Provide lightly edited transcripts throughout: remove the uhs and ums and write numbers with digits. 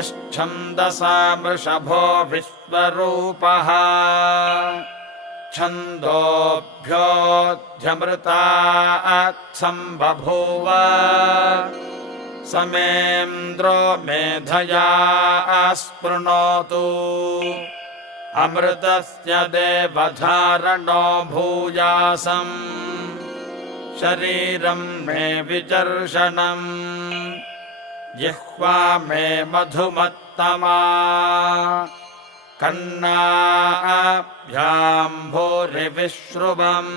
यश्छन्दसा वृषभो विश्वरूपः छन्दोभ्योऽध्यमृतात् सम्बभूव समेन्द्रो मेधया स्पृणोतु अमृतस्य देवधारणो भूयासम् शरीरं मे विचर्षणम् जिह्वा मे मधुमत्तमा कर्णाभ्यां भूरिविश्रुवम्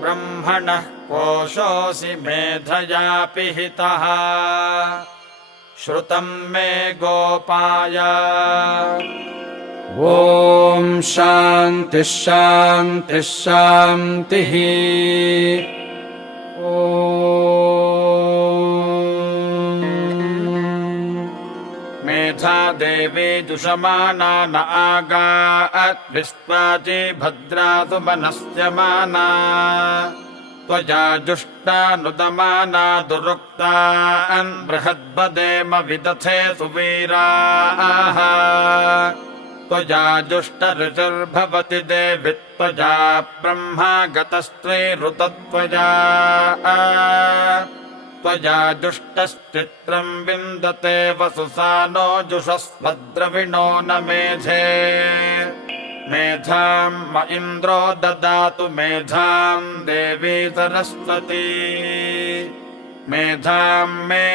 ब्रह्मणः कोशोऽसि मेधया पिहितः श्रुतं मे गोपाय ॐ शान्तिः शान्तिः शान्तिः मेधा देवी जुषमाना न आगात् विश्वाची भद्रातु मनस्यमाना त्वया जुष्टानुदमाना दुरुक्तान् बृहद्बदेम विदथे सुवीराः त्वया जुष्टऋचिर्भवति देवि त्वया ब्रह्मा गतस्त्वैरुतत्वया त्वया जुष्टश्चित्रं विन्दते वसुसानो जुषस्भद्रविणो न मेधे मेधां म इन्द्रो ददातु मेधां देवी सरस्वती मेधां मे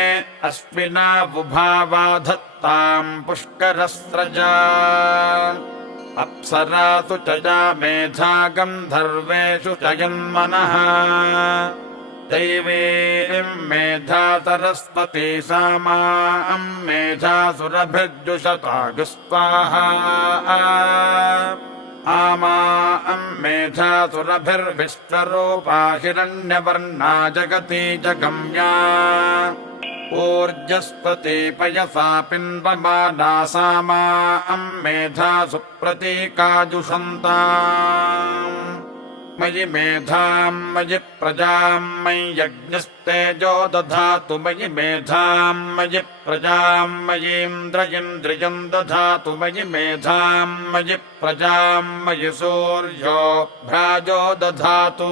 अश्विना बुभावा धत्तां पुष्करस्रजा अप्सरासु च या मेधा गन्धर्वेषु च यन्मनः दैवीं मेधा सरस्वती सा मां मेधासुरभिर्जुषतागु स्वाहा आमां मेधासुरभिर्विश्वरूपा हिरण्यवर्णा जगती जगम्या ऊर्जस्पति पयसा पिन्वमाना सा मां मेधासु प्रतीकाजुषन्ताम् मयि मेधां मयि प्रजां मयि यज्ञस्तेजो दधातु मयि मेधां मयि प्रजां मयीन्द्रियं दधातु मयि मेधां मयि प्रजां मयि सूर्यो भ्राजो दधातु।